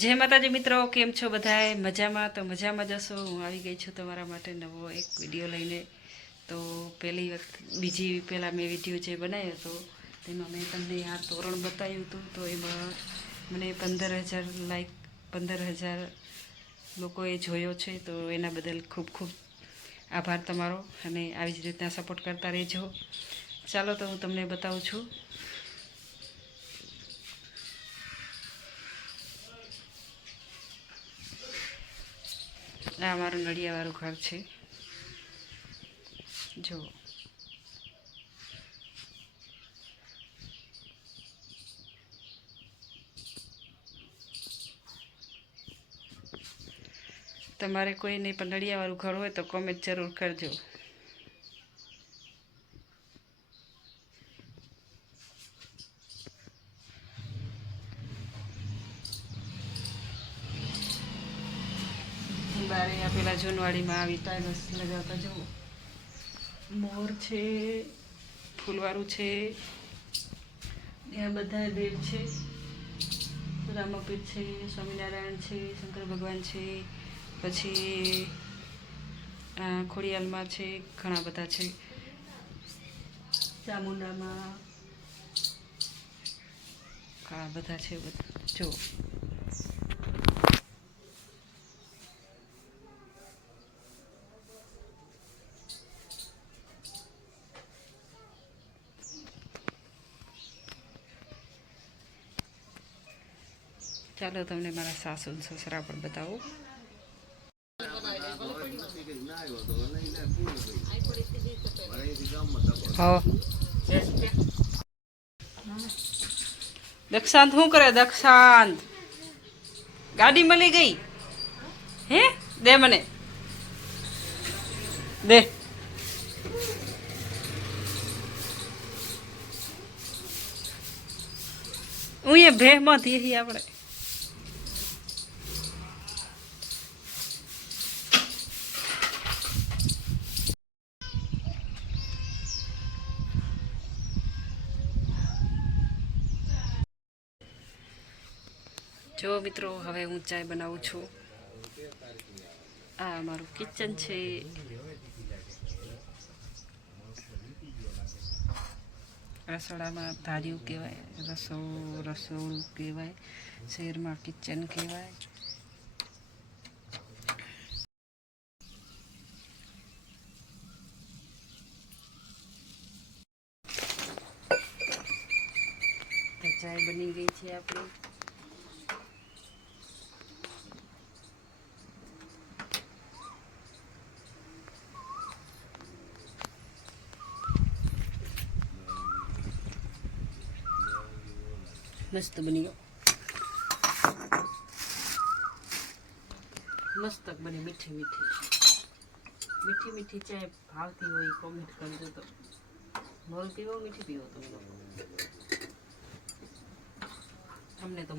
જય માતાજી મિત્રો, કેમ છો બધાય? મજામાં? તો મજામાં જશો. હું આવી ગઈ છું તમારા માટે નવો એક વિડીયો લઈને. તો પહેલાં મેં વિડીયો જે બનાવ્યો હતો તેમાં મેં તમને આ તોરણ બતાવ્યું હતું. તો એમાં મને 15,000 લાઈક 15,000 લોકોએ જોયો છે. તો એના બદલ ખૂબ ખૂબ આભાર તમારો, અને આવી જ રીતના સપોર્ટ કરતા રહેજો. ચાલો તો હું તમને બતાવું છું. આ અમારું નળિયાવાળું ઘર છે, જો. તમારે કોઈને પણ નળિયાવાળું ઘર હોય તો કોમેન્ટ જરૂર કરજો. બારે આ પેલા જૂનવાડીમાં આવી ટાઇલ્સ લગાવતા જુઓ. મોર છે, ફૂલવાળું છે, ત્યાં બધા દેવ છે. રામાપીર છે, સ્વામિનારાયણ છે, શંકર ભગવાન છે, પછી ખોડિયાલમાં છે, ઘણા બધા છે. ચામુંડામાં ઘણા બધા છે. જો ચાલો તમને મારા સાસુ સસરા પણ બતાવું. દક્ષાંત શું કરે? દક્ષાંત ગાડી મળી ગઈ હે? દે મને, દે. હું એ ભેહમાંથી આપણે જો મિત્રો, હવે હું ચાય બનાવું છું. આ અમારું કિચન છે. રસોડામાં ધાર્યું કહેવાય, રસોડું કહેવાય, શહેરમાં કિચન કહેવાય. ચાય બની ગઈ છે આપણી. મસ્ત બની ગયો, મસ્ત બની. મીઠી મીઠી ચાય ભાવતી હોય કોમેન્ટ કરજો. તો મોલ પીવો, મીઠી પીવો તમે લોકો? અમને તો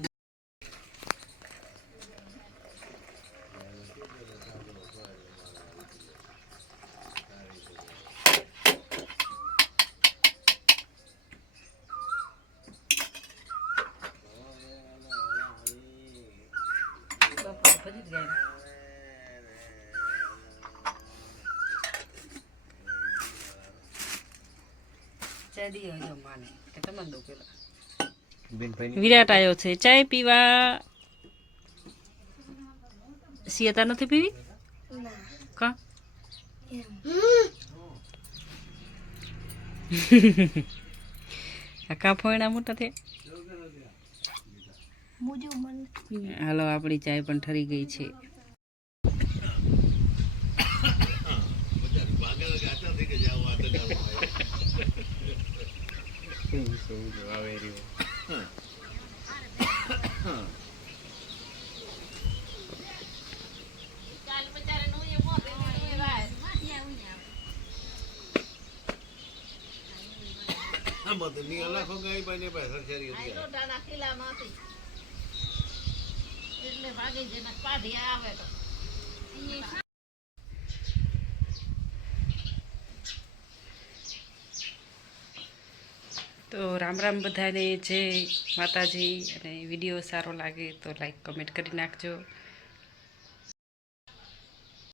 બધી જ ગાય ચાય દી જો માને કે તમને દો પેલા. વિરાટ આવ્યો છે ચાય પીવા. સિયતા નથી પીવી કા? કા ફોયણા મોટા થયા. હાલો, આપણી ચાય પણ ઠરી ગઈ છે. તો રામ રામ બધાને, જય માતાજી. અને વિડીયો સારો લાગે તો લાઈક કમેન્ટ કરી નાખજો.